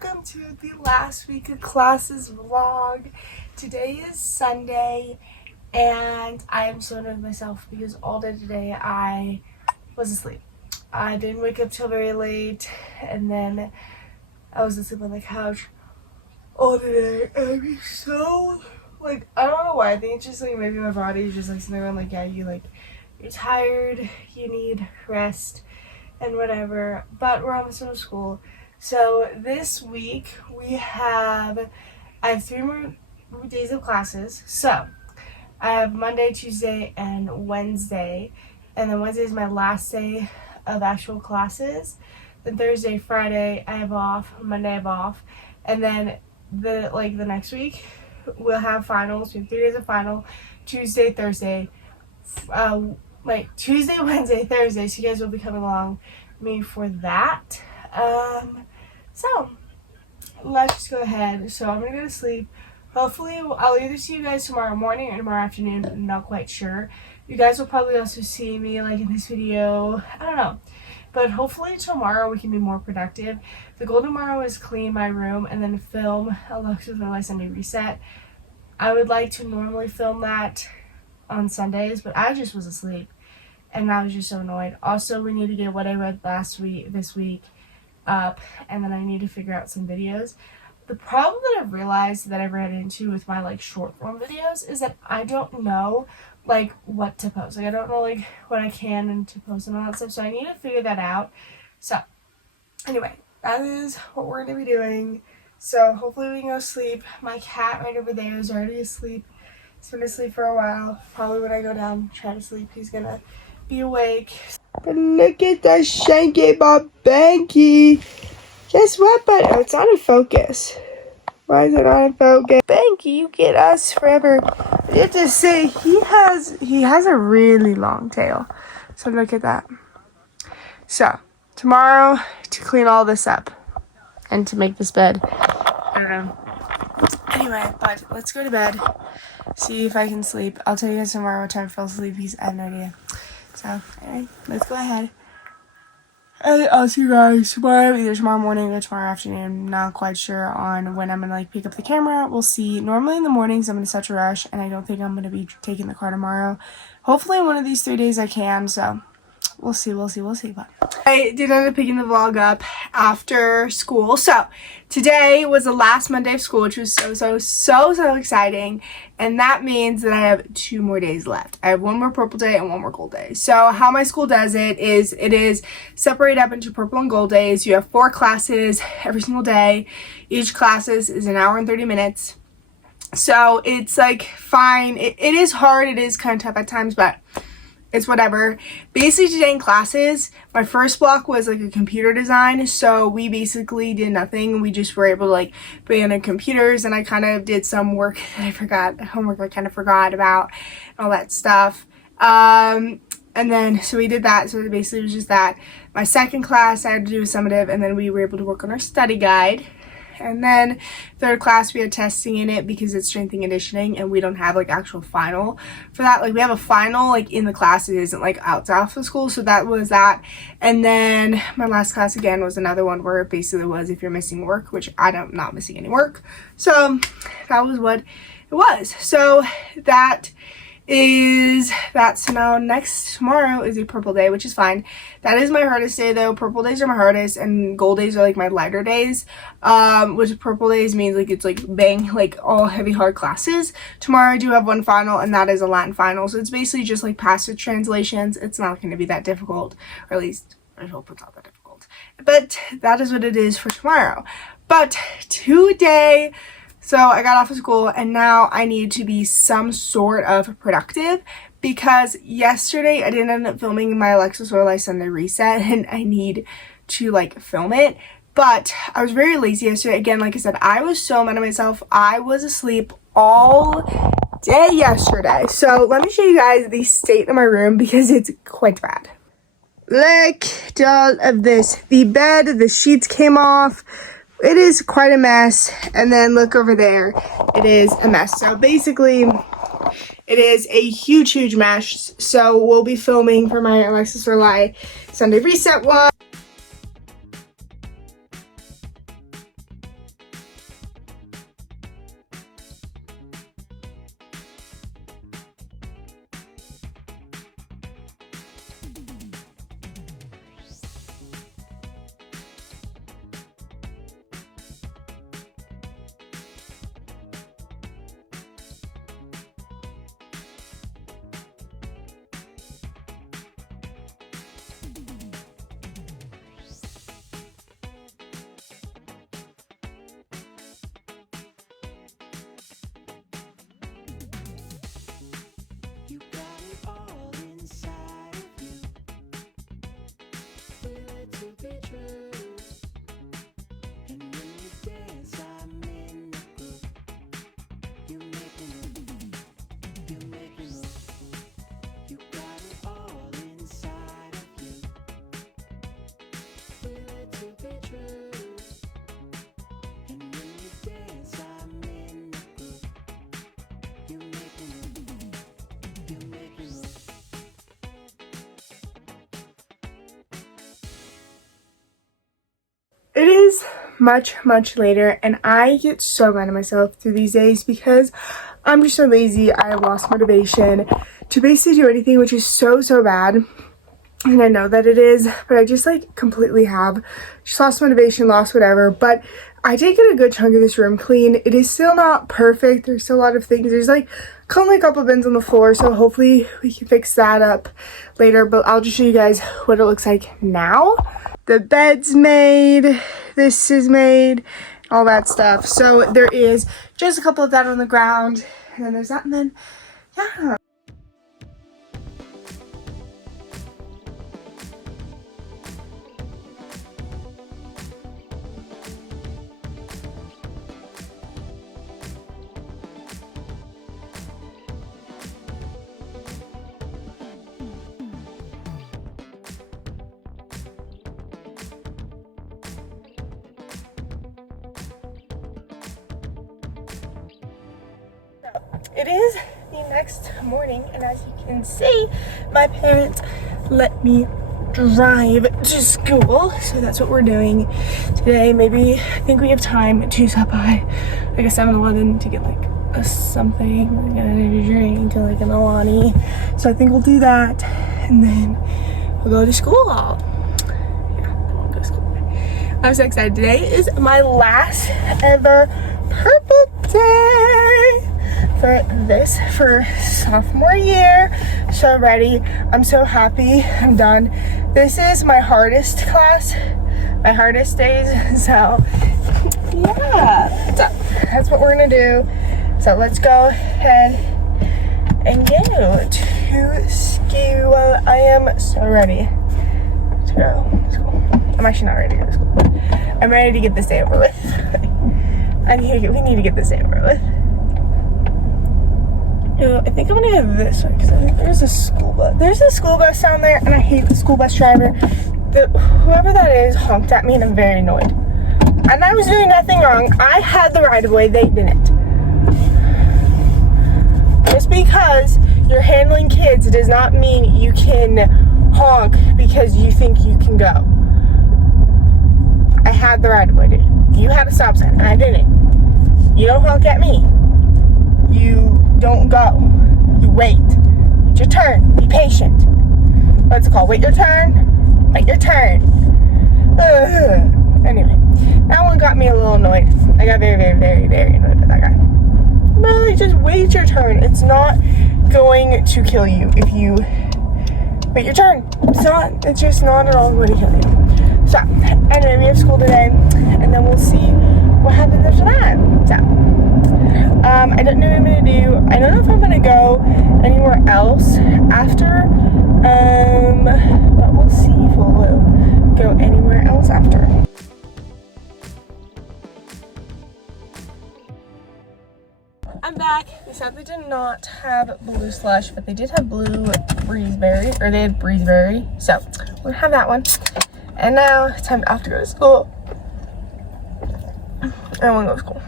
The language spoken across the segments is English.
welcome to the last week of classes vlog. Today is Sunday and I am so annoyed with myself because all day today I was asleep. I didn't wake up till very late and then I was asleep on the couch all day. I'm so I don't know why. I think it's just maybe my body is just sitting around yeah, you're tired, you need rest and whatever, but we're almost done with school. So this week I have 3 more days of classes. So I have Monday, Tuesday, and Wednesday, and then Wednesday is my last day of actual classes. Then Thursday, Friday I have off, Monday I have off, and then the next week we'll have finals. We have 3 days of final, Tuesday, Thursday, Tuesday, Wednesday, Thursday. So you guys will be coming along with me for that. So let's just go ahead. So I'm gonna go to sleep. Hopefully I'll either see you guys tomorrow morning or tomorrow afternoon. I'm not quite sure. You guys will probably also see me in this video. I don't know. But hopefully tomorrow we can be more productive. The goal tomorrow is clean my room and then film Alexa's My Sunday Reset. I would like to normally film that on Sundays, but I just was asleep and I was just so annoyed. Also, we need to get what I read this week up, and then I need to figure out some videos. The problem that I've realized that I've ran into with my short form videos is that I don't know what to post. I don't know what I can and to post and all that stuff, so I need to figure that out. So anyway, that is what we're gonna be doing. So hopefully we can go sleep. My cat right over there is already asleep. He's been asleep for a while. Probably when I go down try to sleep, he's gonna be awake. But look at that Shanky Bob Banky. Guess what, but oh, it's not in focus. Why is it not in focus? Banky, you get us forever. You have to say he has a really long tail. So look at that. So tomorrow to clean all this up and to make this bed. I don't know. Anyway, but let's go to bed. See if I can sleep. I'll tell you guys tomorrow what time I fell asleep because I have no idea. So, anyway, let's go ahead. And I'll see you guys tomorrow, either tomorrow morning or tomorrow afternoon. Not quite sure on when I'm going to pick up the camera. We'll see. Normally in the mornings I'm in such a rush, and I don't think I'm going to be taking the car tomorrow. Hopefully one of these 3 days I can, so we'll see. But I did end up picking the vlog up after school. So today was the last Monday of school, which was so exciting. And that means that I have 2 more days left. I have 1 more purple day and 1 more gold day. So how my school does it is separated up into purple and gold days. You have 4 classes every single day. Each classes is 1 hour and 30 minutes. So it's fine. It is hard. It is kind of tough at times, but it's whatever. Basically today in classes, my first block was a computer design, so we basically did nothing. We just were able to be on our computers, and I kind of did some work that I forgot, homework I kind of forgot about, and all that stuff. And then, so we did that, so basically it was just that. My second class, I had to do a summative, and then we were able to work on our study guide. And then 3rd class, we had testing in it because it's strength and conditioning, and we don't have actual final for that. We have a final in the class. It isn't outside of school, so that was that. And then my last class again was another one where it basically was if you're missing work, which I'm not missing any work. So that was what it was. So so now tomorrow is a purple day, which is fine. That is my hardest day though. Purple days are my hardest, and gold days are my lighter days. Which purple days means it's bang, all heavy hard classes. Tomorrow I do have 1 final, and that is a Latin final. So it's basically just passage translations. It's not going to be that difficult, or at least I hope it's not that difficult. But that is what it is for tomorrow. But today, so I got off of school and now I need to be some sort of productive because yesterday I didn't end up filming my Alexa's My Sunday Reset, and I need to film it. But I was very lazy yesterday. Again, like I said, I was so mad at myself. I was asleep all day yesterday. So let me show you guys the state of my room because it's quite bad. Look at all of this. The bed, the sheets came off. It is quite a mess. And then look over there. It is a mess. So basically, it is a huge mess. So we'll be filming for my Alexa's My Sunday Reset one. It is much later, and I get so mad at myself through these days because I'm just so lazy. I have lost motivation to basically do anything, which is so bad. And I know that it is, but I just like completely have just lost motivation, lost whatever. But I did get a good chunk of this room clean. It is still not perfect. There's still a lot of things. There's like currently a couple of bins on the floor, so hopefully we can fix that up later. But I'll just show you guys what it looks like now. The bed's made, this is made, all that stuff. So there is just a couple of that on the ground, and then there's that, and then yeah. It is the next morning, and as you can see, my parents let me drive to school, so that's what we're doing today. Maybe I think we have time to stop by like a 7-Eleven to get like a something, like an energy drink or like an Alani. So I think we'll do that, and then we'll go to school. We'll go to school. I'm so excited. Today is my last ever purple day for sophomore year. So ready. I'm so happy. I'm done. This is my hardest class, my hardest days. So yeah, so that's what we're gonna do. So let's go ahead and go to school. I am so ready to go to school. I'm actually not ready to go to school, but I'm ready to get this day over with. We need to get this day over with. I think I'm gonna go this way because I think there's a school bus. There's a school bus down there, and I hate the school bus driver. Whoever that is honked at me, and I'm very annoyed. And I was doing nothing wrong. I had the right of way, they didn't. Just because you're handling kids does not mean you can honk because you think you can go. I had the right of way, dude. You had a stop sign, and I didn't. You don't honk at me. You don't go. You wait. Wait your turn. Be patient. What's it called? Wait your turn. Wait your turn. Anyway, that one got me a little annoyed. I got very annoyed with that guy. Really, just wait your turn. It's not going to kill you if you wait your turn. It's just not at all going to kill you. So, anyway, we have school today, and then we'll see what happens after that. So, I don't know what I'm gonna do. I don't know if I'm gonna go anywhere else after, but we'll see if we'll go anywhere else after. I'm back. They sadly did not have blue slush, but they did have blue breezeberry, or they had breezeberry. So we'll have that one. And now it's time to have to go to school. I want to go to school.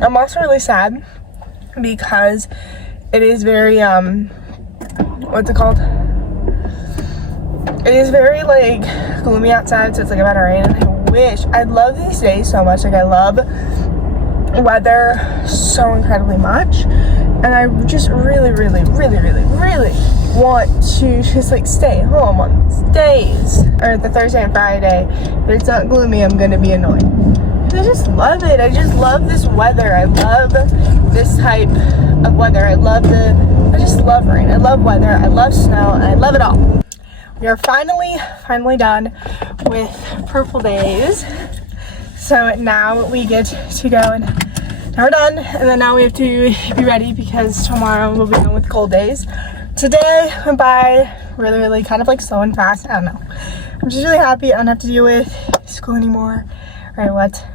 I'm also really sad because it is very what's it called? It is very like gloomy outside, so it's like about to rain, and I love these days so much. Like I love weather so incredibly much, and I just really want to just like stay home on these days, or the Thursday and Friday. If it's not gloomy, I'm gonna be annoyed. I just love it. I just love this weather. I love this type of weather. I just love rain. I love weather. I love snow, and I love it all. We are finally done with purple days. So now we get to go, and now we're done, and then now we have to be ready because tomorrow we'll be done with cold days. Today went by really kind of like slow and fast. I don't know. I'm just really happy I don't have to deal with school anymore. Or what?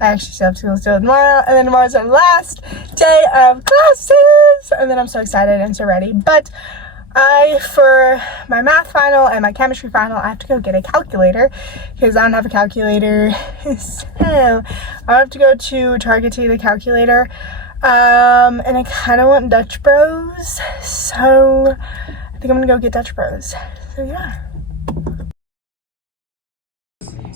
I actually still have school still tomorrow, and then tomorrow's our last day of classes, and then I'm so excited and so ready. But for my math final and my chemistry final, I have to go get a calculator because I don't have a calculator. So I have to go to Target to get a calculator. And I kind of want Dutch Bros, so I think I'm gonna go get Dutch Bros. So yeah.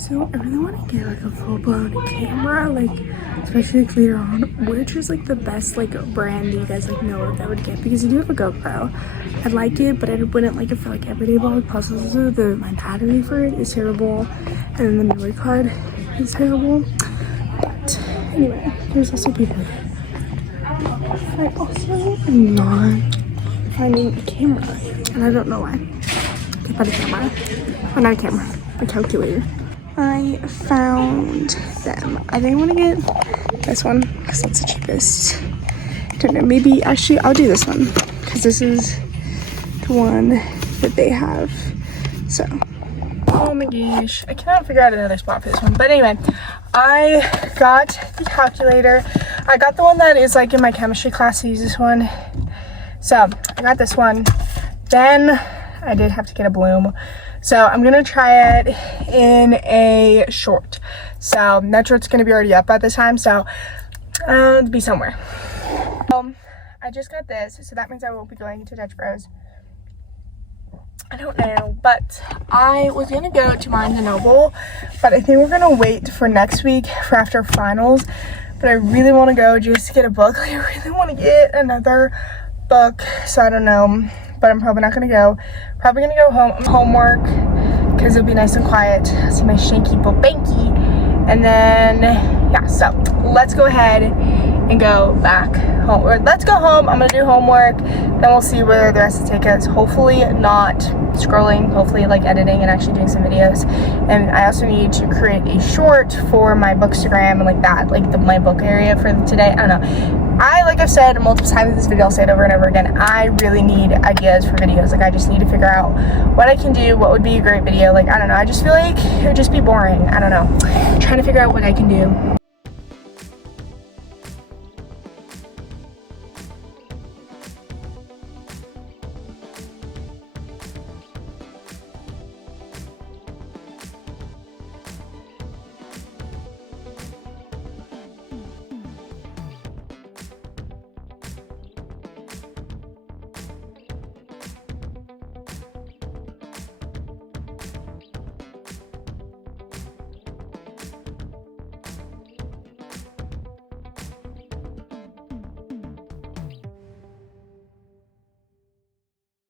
So I really want to get like a full-blown camera, like especially like later on. Which is like the best like brand that you guys like know of that I would get? Because I do have a GoPro. I'd like it, but I wouldn't like it for like everyday vlog. Plus also my battery for it is terrible, and then the memory card is terrible. But anyway, there's also people here. I also am not finding a camera, and I don't know why. Okay, find a camera. Oh, not a camera, a calculator. I found them. I think I want to get this one because that's the cheapest. I don't know, maybe actually I'll do this one because this is the one that they have. So, oh my gosh, I cannot figure out another spot for this one. But anyway, I got the calculator. I got the one that is like in my chemistry class. I use this one. So I got this one. Then I did have to get a bloom. So I'm gonna try it in a short. So that short's gonna be already up at this time. So it'll be somewhere. I just got this, so that means I won't be going to Dutch Bros. I don't know, but I was gonna go to Barnes & Noble, but I think we're gonna wait for next week for after finals. But I really want to go just to get a book. Like, I really want to get another book, so I don't know, but I'm probably not gonna go. Probably gonna go home homework because it'll be nice and quiet. See my shanky banky, and then yeah. So let's go ahead and go back home, or let's go home. I'm gonna do homework, then we'll see where the rest of the day goes. Hopefully not scrolling, hopefully like editing and actually doing some videos. And I also need to create a short for my bookstgram and like that, like my book area for today. I don't know. Like I've said multiple times in this video, I'll say it over and over again, I really need ideas for videos. Like, I just need to figure out what I can do, what would be a great video. Like, I don't know, I just feel like it would just be boring. I don't know. I'm trying to figure out what I can do.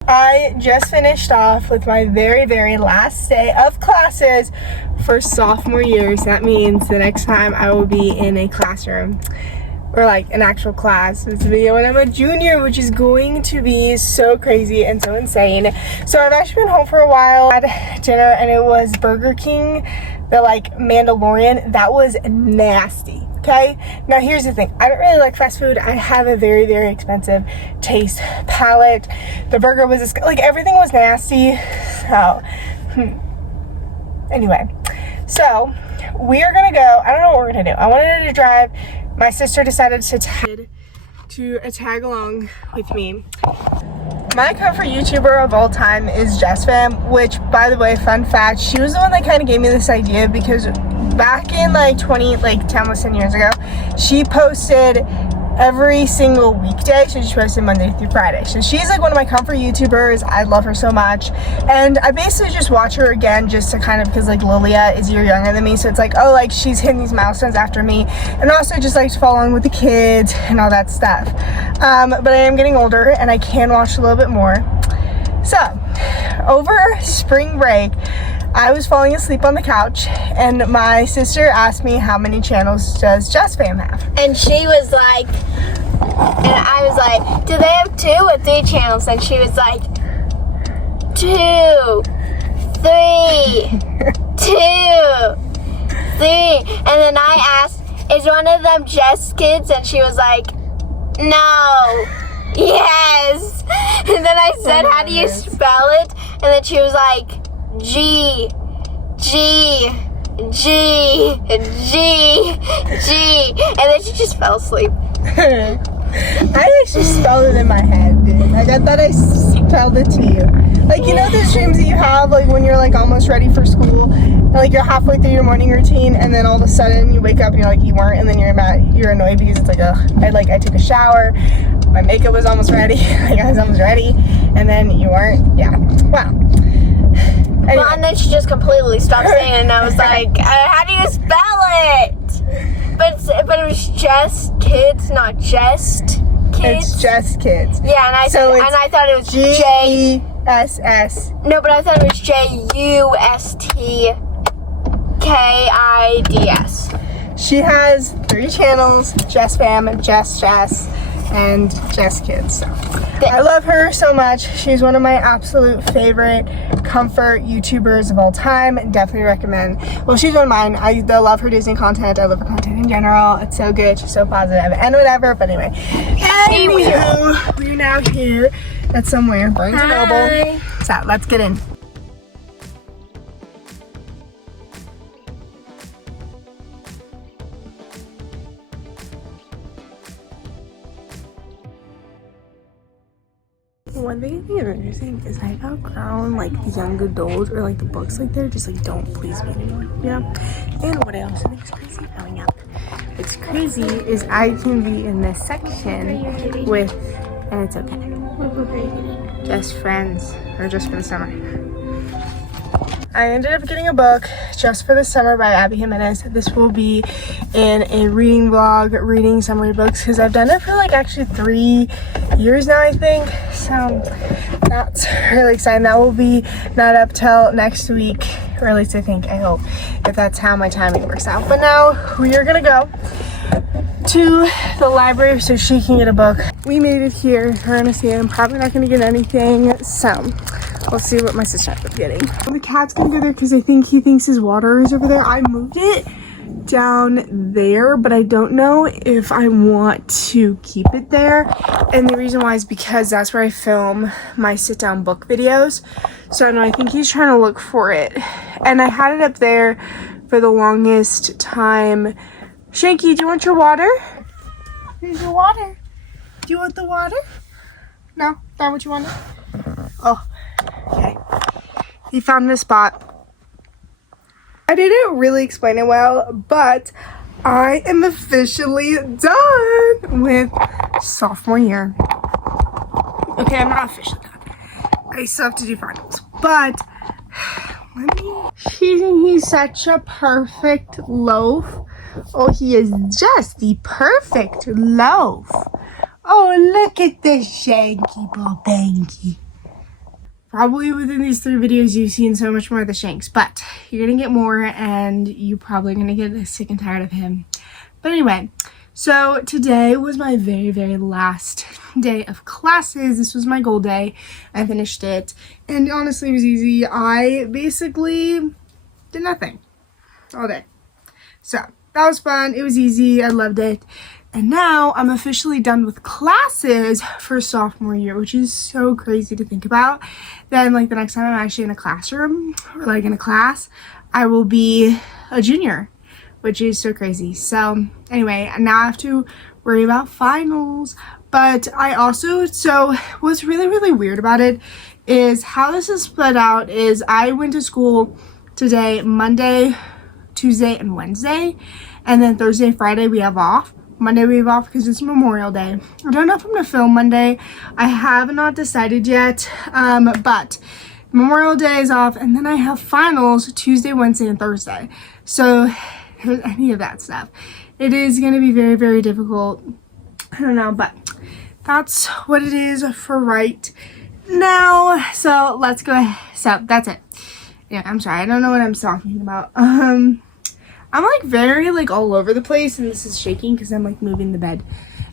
I just finished off with my very last day of classes for sophomore year. So that means the next time I will be in a classroom or like an actual class. It's a video when I'm a junior, which is going to be so crazy and so insane. So I've actually been home for a while. I had dinner and it was Burger King, the like Mandalorian. That was nasty. Okay, now here's the thing, I don't really like fast food. I have a very expensive taste palette. The burger was like, everything was nasty. So anyway, so we are gonna go. I don't know what we're gonna do. I wanted to drive. My sister decided to tag along with me. My comfort YouTuber of all time is JessFam, which, by the way, fun fact, she was the one that kind of gave me this idea because back in like 10 years ago, she posted every single weekday. So she posted Monday through Friday. So she's like one of my comfort YouTubers. I love her so much. And I basically just watch her again just to kind of, because like Lilia is a year younger than me. So it's like, oh, like she's hitting these milestones after me. And also just like to follow along with the kids and all that stuff. But I am getting older and I can watch a little bit more. So over spring break, I was falling asleep on the couch and my sister asked me how many channels does JessFam have? And she was like, and I was like, do they have 2 or 3 channels? And she was like, 2, 3, 2, 3. And then I asked, is one of them Jess Kids? And she was like, no. Yes. And then I said, how do you spell it? And then she was like, G, G, G, G, G. And then she just fell asleep. I actually spelled it in my head, dude. Like, I thought I spelled it to you. Like, you know those dreams that you have, like, when you're, like, almost ready for school, and, like, you're halfway through your morning routine, and then all of a sudden you wake up and you're like, you weren't, and then you're annoyed because it's like, ugh. I took a shower, my makeup was almost ready, like, I was almost ready, and then you weren't. Yeah. Wow. Well, and then she just completely stopped saying it, and I was like, how do you spell it? But it was just kids, not just kids. It's just kids. Yeah, and I thought it was G-S-S. No, but I thought it was JUSTKIDS. She has 3 channels: Jess Fam, Jess Jess, and Jess Kids. So I love her so much. She's one of my absolute favorite comfort YouTubers of all time. Definitely recommend. Well, she's one of mine. I love her Disney content. I love her content in general. It's so good. She's so positive and whatever. But anyway, anywho, we're now here at somewhere. Barnes & Noble. So let's get in. One thing I think is interesting is I've outgrown like the young adult or like the books like they're just like don't please me anymore, you know? And what I also think is crazy growing up. What's crazy is I can be in this section with, and it's okay. Just friends or just for the summer. I ended up getting a book, Just for the Summer by Abby Jimenez. This will be in a reading vlog, reading summary books, because I've done it for like actually 3 years now, I think. So that's really exciting. That will be not up till next week, or at least I think, I hope, if that's how my timing works out. But now we are gonna go to the library so she can get a book. We made it here. Her and Asia. I'm probably not gonna get anything, so we'll see what my sister ends up getting. The cat's gonna go there because I think he thinks his water is over there. I moved it down there, but I don't know if I want to keep it there. And the reason why is because that's where I film my sit down book videos. So I don't know, I think he's trying to look for it. And I had it up there for the longest time. Shanky, do you want your water? Here's your water. Do you want the water? No? Not what you wanted? Oh, okay. He found this spot. I didn't really explain it well, but I am officially done with sophomore year. Okay, I'm not officially done. I still have to do finals, but he's such a perfect loaf. Oh, he is just the perfect loaf. Oh, look at this Shanky ball banky. Probably within these 3 videos you've seen so much more of the Shanks, but you're gonna get more and you're probably gonna get sick and tired of him. But anyway, so today was my very, very last day of classes. This was my goal day. I finished it and honestly it was easy. I basically did nothing all day. So that was fun. It was easy. I loved it. And now I'm officially done with classes for sophomore year, which is so crazy to think about. Then like the next time I'm actually in a classroom or like in a class, I will be a junior, which is so crazy. So anyway, now I have to worry about finals. But I also, so what's really, really weird about it is how this is split out is I went to school today, Monday, Tuesday, and Wednesday. And then Thursday, Friday, we have off. Monday we have off because it's Memorial Day. I don't know if I'm going to film Monday. I have not decided yet. But Memorial Day is off. And then I have finals Tuesday, Wednesday, and Thursday. So any of that stuff. It is going to be very, very difficult. I don't know. But that's what it is for right now. So let's go ahead. So that's it. Yeah, I'm sorry. I don't know what I'm talking about. I'm like very like all over the place and this is shaking because I'm like moving the bed.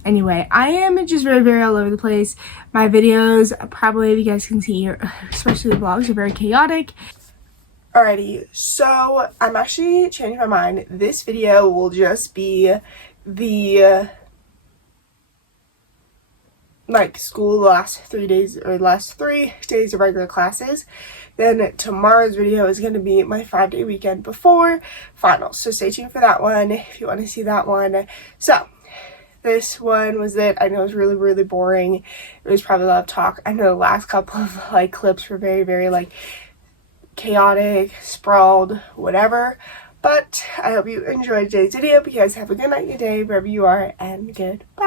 Anyway, I am just very, very all over the place. My videos, probably if you guys can see, especially the vlogs, are very chaotic. Alrighty, so I'm actually changing my mind. This video will just be the like school last 3 days or last 3 days of regular classes. Then tomorrow's video is going to be my 5-day weekend before finals. So stay tuned for that one if you want to see that one. So this one was it. I know it was really, really boring. It was probably a lot of talk. I know the last couple of like clips were very, very like chaotic, sprawled, whatever. But I hope you enjoyed today's video. You guys have a good night, good day, wherever you are, and goodbye.